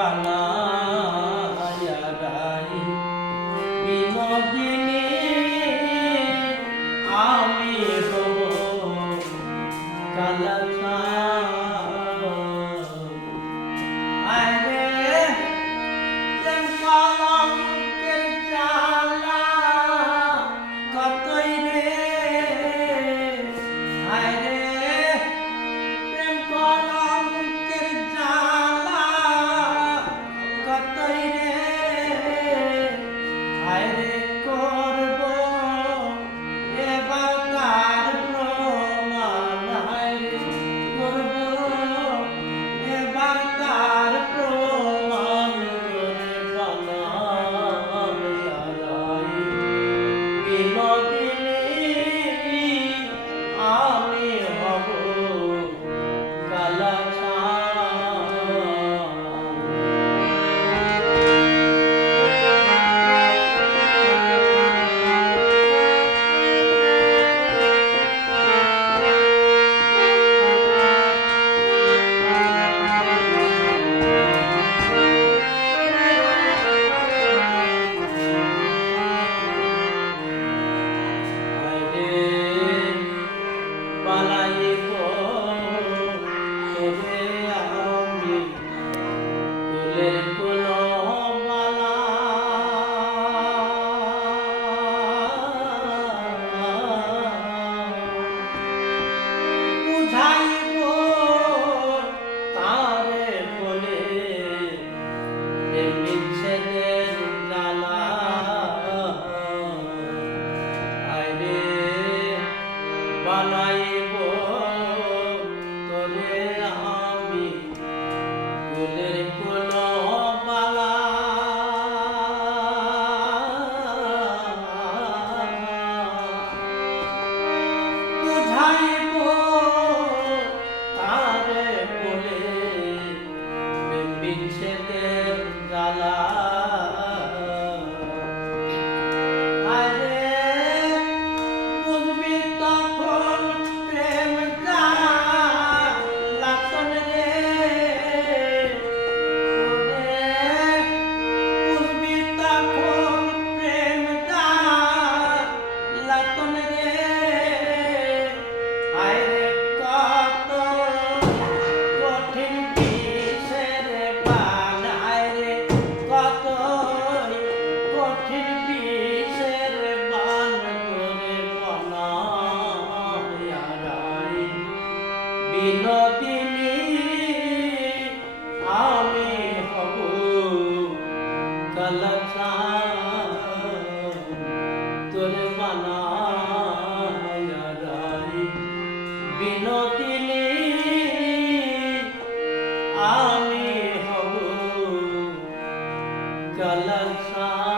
বানায়া রাই বিনোদিনী আমি হব কালাচাঁদ। আরে প্রেম কলঙ্কের জ্বালা কতই রে, আরে প্রেম কলঙ্কের জ্বালা কতই রে, আরে করব এবার তার প্রমাণ, আরে করব এবার তার প্রমাণ করে বানায়া রাই বিনোদিনী আমি হব কালাচাঁদ। বানাইব তোরে আমি ফুলের কোনো মালা, বুঝাইব তারে বলে প্রেম বিচ্ছেদের জ্বালা, আরে বানাইব তোরে আমি ফুলের কোনো মালা, বুঝাইব তারে বলে প্রেম বিচ্ছেদের জ্বালা, আরে বুঝবি তখন প্রেম জ্বালাতন রে, বুঝবি তখন প্রেম জ্বালাতন রে, আরে কত কঠিন বিষের বান, আরে কত কঠিন বিষের বান করে বানায়া রাই বিনোদিনী আমি হব কালাচাঁদ। তোরে বানায়া রাই বিনোদিনী আমি হব কালাচাঁদ।